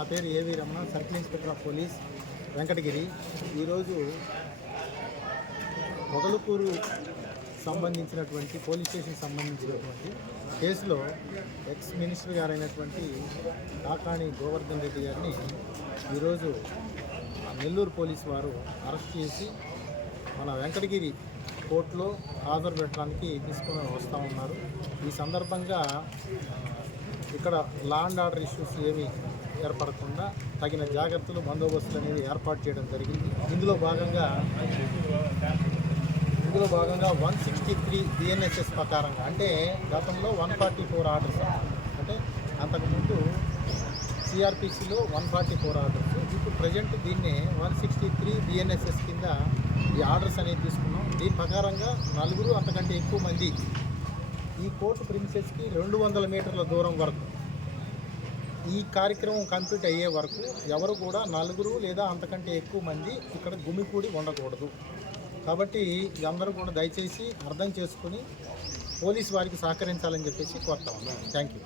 నా పేరు ఏవి Ramana, circle inspector of police Venkatagiri. ఈరోజు మొదలుకూరు సంబంధించినటువంటి పోలీస్ స్టేషన్ సంబంధించినటువంటి కేసులో ఎక్స్ మినిస్టర్ గారైనటువంటి కాకాణి గోవర్ధన్ రెడ్డి గారిని ఈరోజు నెల్లూరు పోలీసు వారు అరెస్ట్ చేసి మన వెంకటగిరి కోర్టులో హాజరు పెట్టడానికి తీసుకొని వస్తూ ఉన్నారు. ఈ సందర్భంగా ఇక్కడ లా అండ్ ఆర్డర్ ఇష్యూస్ ఏమీ ఏర్పడకుండా తగిన జాగ్రత్తలు, బందోబస్తులు అనేది ఏర్పాటు చేయడం జరిగింది. ఇందులో భాగంగా 163 బిఎన్ఎస్ఎస్ ప్రకారంగా, అంటే గతంలో 144 ఆర్డర్స్, అంటే అంతకుముందు సిఆర్పిసిలో 144 ఆర్డర్స్, ఇప్పుడు ప్రజెంట్ దీన్ని 163 బిఎన్ఎస్ఎస్ కింద ఈ ఆర్డర్స్ అనేది తీసుకున్నాం. దీని ప్రకారంగా 4 అంతకంటే ఎక్కువ మంది ఈ కోర్టు ప్రిన్సెస్కి 200 మీటర్ల దూరం వరకు ఈ కార్యక్రమం కంప్లీట్ అయ్యే వరకు ఎవరు కూడా 4 లేదా అంతకంటే ఎక్కువ మంది ఇక్కడ గుమికూడి ఉండకూడదు. కాబట్టి అందరూ కూడా దయచేసి అర్థం చేసుకుని పోలీసు వారికి సహకరించాలని చెప్పేసి కోరుతా ఉన్నాం. Thank you.